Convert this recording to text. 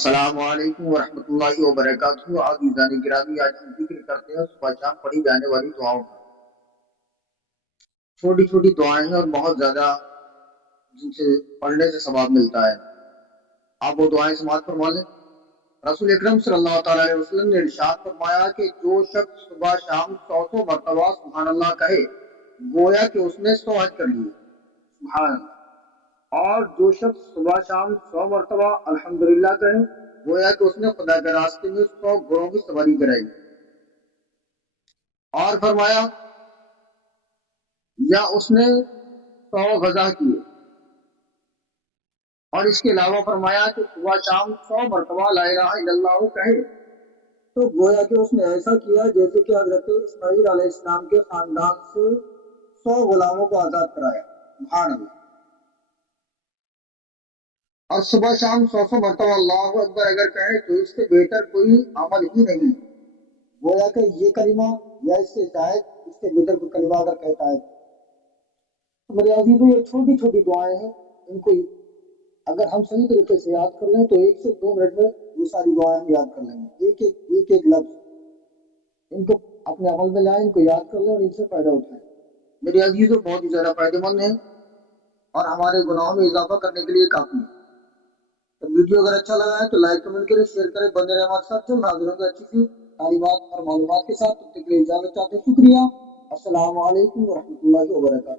السلام علیکم ورحمۃ اللہ وبرکاتہ۔ عزیزان گرامی، آج ہم ذکر کرتے ہیں صبح شام پڑھی جانے والی دعاؤں کا۔ چھوٹی چھوٹی دعائیں ہیں اور بہت زیادہ جن سے پڑھنے سے ثواب ملتا ہے۔ آپ وہ دعائیں سماعت فرما لیں۔ رسول اکرم صلی اللہ تعالی علیہ وسلم نے ارشاد فرمایا کہ جو شخص صبح شام 100 مرتبہ سبحان اللہ کہے گویا کہ اس نے 100 حج کر لیے، سبحان اللہ۔ اور جو شخص صبح شام 100 مرتبہ الحمدللہ کہے گویا کہ اس نے خدا کے راستے میں 100 گھوڑوں کی سواری کرائی۔ اور فرمایا یا اس نے 100 غزہ کیے۔ اور اس کے علاوہ فرمایا کہ صبح شام 100 مرتبہ لا الہ الا اللہ کہے تو گویا کہ اس نے ایسا کیا جیسے کہ حضرت اسماعیل علیہ السلام کے خاندان سے 100 غلاموں کو آزاد کرایا، سبحان اللہ۔ اور صبح شام 100 مرتبہ اللہ اکبر اگر کہے تو اس سے بہتر کوئی عمل ہی نہیں۔ گویا کہ یہ کلمہ یا اس سے شاید اس سے بہتر کوئی کلمہ اگر کہتا ہے تو میرے عزیزوں، یہ چھوٹی چھوٹی دعائیں ہیں، ان کو اگر ہم صحیح طریقے سے یاد کر لیں تو 1 سے 2 منٹ میں یہ ساری دعائیں ہم یاد کر لیں گے۔ ایک ایک لفظ ان کو اپنے عمل میں لائیں، ان کو یاد کر لیں اور ان سے فائدہ اٹھائیں۔ میرے عزیزوں، بہت ہی زیادہ فائدہ مند ہیں اور ہمارے گناہوں میں اضافہ کرنے کے لیے کافی ہے۔ تو ویڈیو اگر اچھا لگا ہے تو لائک کمنٹ کریں، شیئر کریں۔ بندے رحمت ہمارے ساتھ جلد حاضر ہوں گے اچھی سی تعلیمات اور معلومات کے ساتھ۔ تب تک کے لیے اجازت چاہتے ہیں، شکریہ۔ السلام علیکم ورحمۃ اللہ وبرکاتہ۔